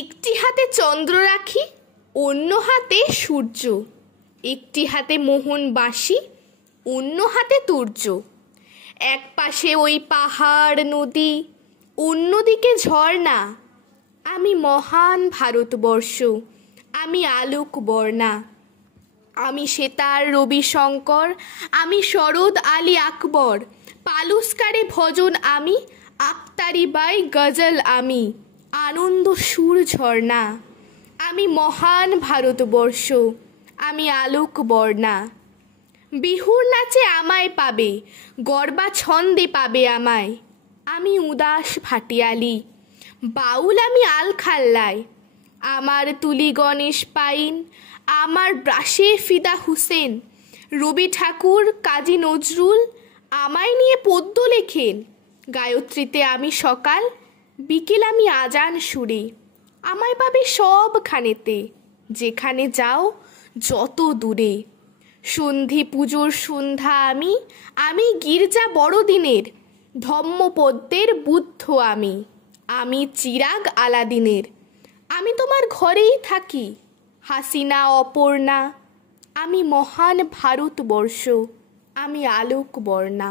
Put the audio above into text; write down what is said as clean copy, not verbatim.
একটি হাতে চন্দ্র রাখি, অন্য হাতে সূর্য। একটি হাতে মোহন বাঁশি, অন্য হাতে তুর্য। এক পাশে ওই পাহাড় নদী, অন্যদিকে ঝর্ণা। আমি মহান ভারতবর্ষ, আমি আলোক বর্ণা। আমি সেতার রবি শঙ্কর, আমি শরৎ আলী আকবর। পালুসকারে ভজন আমি, আখতারি বাই গজল আমি। আনন্দ সুর ঝর্ণা। আমি মহান ভারতবর্ষ, আমি আলোক বর্ণা। বিহুর নাচে আমায় পাবে, গরবা ছন্দে পাবে আমায়। আমি উদাস ভাটিয়ালি, বাউল আমি আলখাল্লায়। আমার তুলি গণেশ পাইন, আমার ব্রাশে ফিদা হুসেন। রবি ঠাকুর কাজী নজরুল আমায় নিয়ে পদ্য লেখেন। গায়ত্রীতে আমি সকাল, বিকেল আমি আজান সুরে। আমায় পাবে সবখানেতে, যেখানে যাও যত দূরে। সন্ধি পুজোর সন্ধ্যা আমি, আমি গির্জা বড়দিনের। ধম্মপদ্মের বুদ্ধ আমি, আমি চিরাগ আলাদিনের। আমি তোমার ঘরেই থাকি, হাসিনা অপর্ণা। আমি মহান ভারতবর্ষ, আমি আলোক বর্ণা।